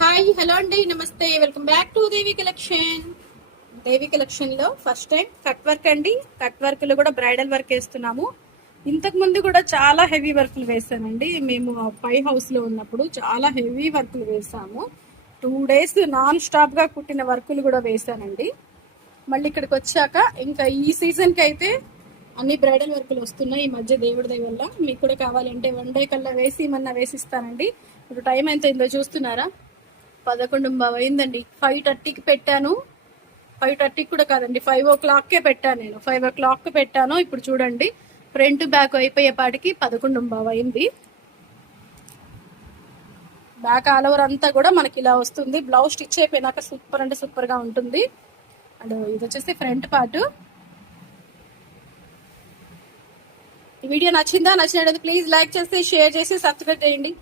Hi hello అండి, నమస్తే, welcome back to Devi collection. Devi collection లో ఫస్ట్ టైం కట్ వర్క్ అండి. Cut work లో కూడా బ్రైడల్ వర్క్ వేస్తున్నాము. ఇంతకు ముందు కూడా చాలా హెవీ వర్క్లు వేసానండి. మేము పై హౌస్ లో ఉన్నప్పుడు చాలా హెవీ వర్క్లు వేసాము. 2 days నాన్ స్టాప్ గా కుట్టిన వర్కులు కూడా వేసానండి. మళ్ళీ ఇక్కడికి వచ్చాక ఇంకా ఈ సీజన్ కి అయితే అన్ని బ్రైడల్ వర్కులు వస్తున్నాయి ఈ మధ్య, దేవుడి దయ వల్ల. మీకు కూడా కావాలంటే 1 day కల్లా వేసిస్తానండి. ఇప్పుడు టైం ఎంత అయిందో చూస్తున్నారా? 11:15 అయిందండి. 5:30కి పెట్టాను. 5:30 కూడా కాదండి, 5 o'clockకే పెట్టాను. నేను 5 o'clock పెట్టాను. ఇప్పుడు చూడండి, ఫ్రంట్ బ్యాక్ అయిపోయేపాటికి 11:15 అయింది. బ్యాక్ ఆల్ ఓవర్ అంతా కూడా మనకి ఇలా వస్తుంది. బ్లౌజ్ స్టిచ్ అయిపోయినాక సూపర్ అంటే సూపర్ గా ఉంటుంది. అండ్ ఇది వచ్చేసి ఫ్రంట్ పార్ట్. ఈ వీడియో నచ్చిందా? నచ్చినట్లయితే ప్లీజ్ లైక్ చేసి షేర్ చేసి సబ్స్క్రైబ్ చేయండి.